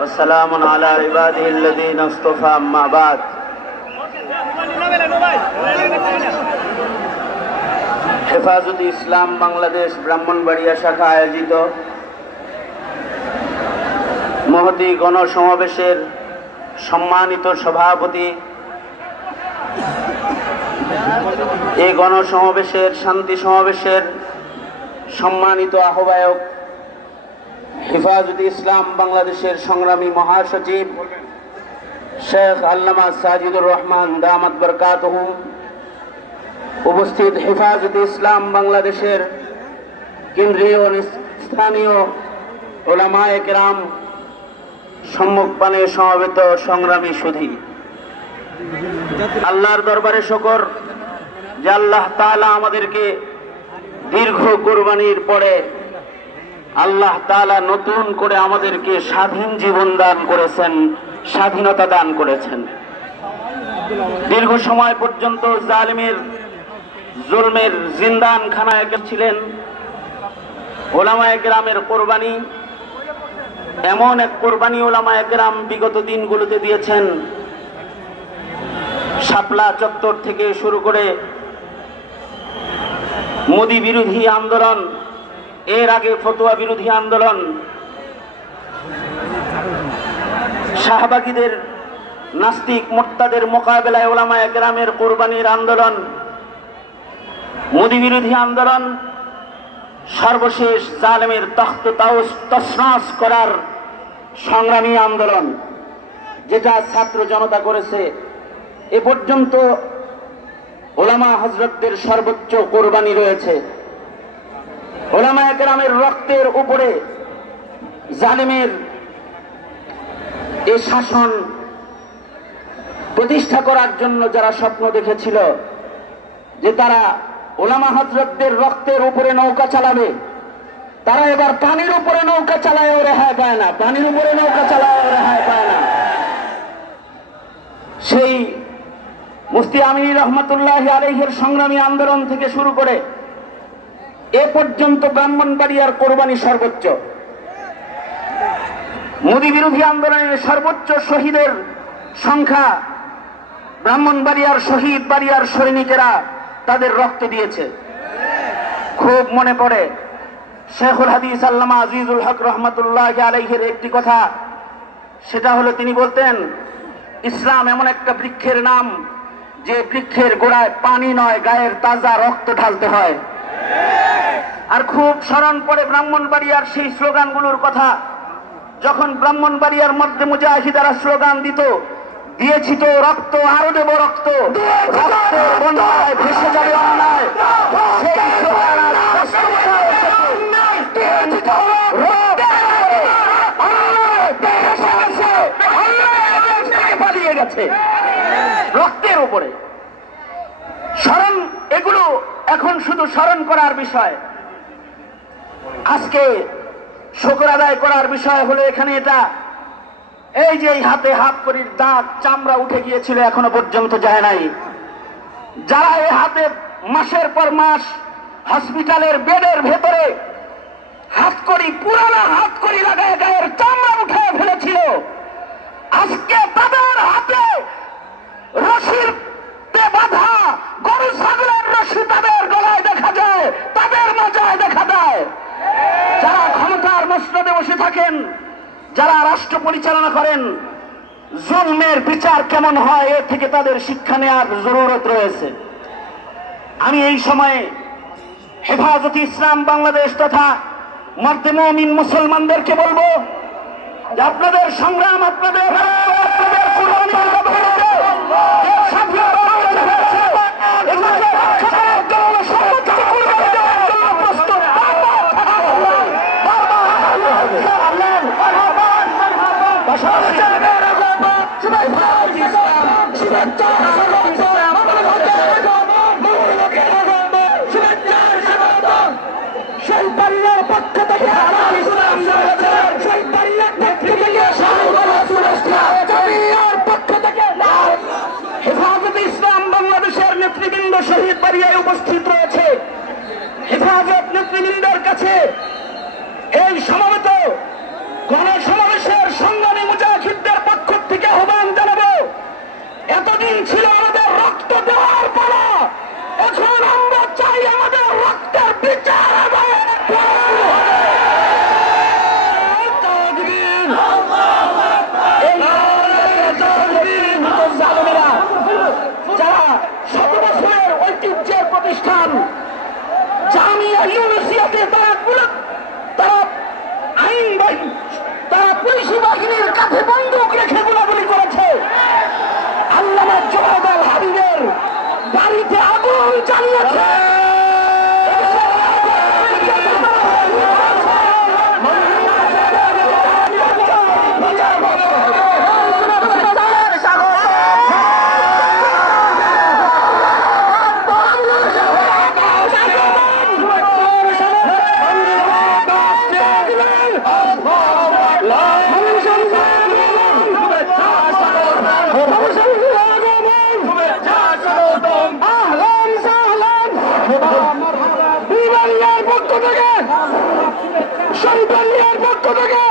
والسلام على عباده الذين اصطفى أما بعد হেফাজতে ইসলাম বাংলাদেশ ব্রাহ্মণবাড়িয়া শাখা আয়োজিত মহতী গণসমাবেশের সম্মানিত সভাপতি, এই গণসমাবেশের শান্তি সমাবেশের সম্মানিত আহ্বায়ক, হেফাজতে ইসলাম বাংলাদেশের সংগ্রামী মহাসচিব শেখ আল্লামা সাজিদুর রহমান দামাত বরকাতুহু, উপস্থিত হেফাজতে ইসলাম বাংলাদেশের কেন্দ্রীয় ও স্থানীয় উলামায়ে কেরাম, সম্মুখপানে সমবেত সংগ্রামী সুধী, আল্লাহর দরবারে শুকর যে আল্লাহ তাআলা আমাদেরকে দীর্ঘ কুরবানির পরে আল্লাহ তাআলা নতুন করে আমাদেরকে স্বাধীন জীবন দান করেছেন, স্বাধীনতা দান করেছেন। দীর্ঘ সময় পর্যন্ত জালিমের জুলমের জিন্দানখানায় ছিলেন। উলামায়ে কেরামের কোরবানি, এমন এক কোরবানি উলামায়ে কেরাম বিগত দিনগুলোতে দিয়েছেন। শাপলা চত্বর থেকে শুরু করে মোদি বিরোধী আন্দোলন, এর আগে ফতোয়া বিরোধী আন্দোলন, শাহবাগীদের নাস্তিক মোর্তাদের মোকাবেলায় উলামায়ে কেরামের কোরবানির আন্দোলন, মোদি বিরোধী আন্দোলন, সর্বশেষ জালেমের তখ্ত তছনছ করার সংগ্রামী আন্দোলন, যেটা ছাত্র জনতা করেছে। এ পর্যন্ত উলামা হযরতদের সর্বোচ্চ কোরবানি রয়েছে। উলামায়ে কেরামের রক্তের উপরে জালেমের এই শাসন প্রতিষ্ঠা করার জন্য যারা স্বপ্ন দেখেছিল যে তারা উলামা হযরতদের রক্তের উপরে নৌকা চালাবে, তারা এবার পানির উপরে নৌকা চালায়ও রেহাই পায় না, পানির উপরে নৌকা চালায়ও রেহাই পায় না। সেই মুফতি আমিনী রহমাতুল্লাহি আলাইহির সংগ্রামী আন্দোলন থেকে শুরু করে এ পর্যন্ত ব্রাহ্মণবাড়িয়ার কোরবানি সর্বোচ্চ। মোদি বিরোধী আন্দোলনের সর্বোচ্চ শহীদের সংখ্যা ব্রাহ্মণবাড়িয়ার শহীদ বাড়িয়ার সৈনিকেরা তাদের রক্ত দিয়েছে। খুব মনে পড়ে শেখুল হাদিস আল্লামা আজিজুল হক রহমাতুল্লাহি আলাইহির একটি কথা, সেটা হলো তিনি বলতেন, ইসলাম এমন একটা বৃক্ষের নাম যে বৃক্ষের গোড়ায় পানি নয়, গায়ের তাজা রক্ত ঢালতে হয়। আর খুব স্মরণ পড়ে ব্রাহ্মণবাড়িয়ার সেই স্লোগানগুলোর কথা, যখন ব্রাহ্মণবাড়িয়ার মধ্যে মুজাহিদারা স্লোগান দিত, দিয়েছি তো রক্ত, আরো দেব রক্ত, রক্তের বন্যায় ভেসে যাবে অন্যায়, সেই স্লোগান আজ বাস্তবতায় পালিয়ে গেছে রক্তের উপরে। স্মরণ, এগুলো এখন শুধু স্মরণ করার বিষয়। আজকে শুকর আদায় করার বিষয় হলো এখানে এটা, এই যে হাতে হাত করির দাঁত চামড়া উঠে গিয়েছিল, এখনো পর্যন্ত যায় নাই। যারা এই হাতে মাসের পর মাস হসপিটালের বেডের ভেতরে হাতকড়ি, পুরানো হাতকড়ি লাগায় গায়ের চামড়া উঠে ফেলেছিল, আজকে তাদের হাতে রশির বাঁধা গরু ছাগলের রশি তাদের গলায় দেখা যায়, তাদের মাজায় দেখা দেয়। যারা ক্ষমতার মসনদে বসে থাকেন, যারা রাষ্ট্র পরিচালনা করেন, জুলমের বিচার কেমন হয় এর থেকে তাদের শিক্ষা নেওয়ার জরুরত রয়েছে। আমি এই সময়ে হেফাজতে ইসলাম বাংলাদেশ তথা মর্দে মুমিন মুসলমানদেরকে বলবো যে আপনাদের সংগ্রাম, আপনাদের কুরবানির বদৌলতে স্বাধীনতা অর্জন হয়েছে, এগুলোকে রক্ষা করার জন্য সর্বোচ্চ কুরবানি দেওয়ার জন্য প্রস্তুত। হেফাজতে ইসলাম বাংলাদেশের নেতৃবৃন্দ শহীদ বাড়িয়ায় উপস্থিত রয়েছে। হেফাজত নেতৃবৃন্দের কাছে এই সমবেত গণসমাবেশের সংগ্রামী এই জালেমেরা যারা 100 বছরের ঐতিহ্যের প্রতিষ্ঠান জামিয়া ইউনিভার্সিটিতে তারা আইন তারা পুলিশি বাহিনীর কাছে বন্দুক রেখে গোলাগুলি করেছে। আল্লামা জোবায়ের হাবিবের বাড়িতে আগুন জ্বালিয়েছে। পক্ষ থেকে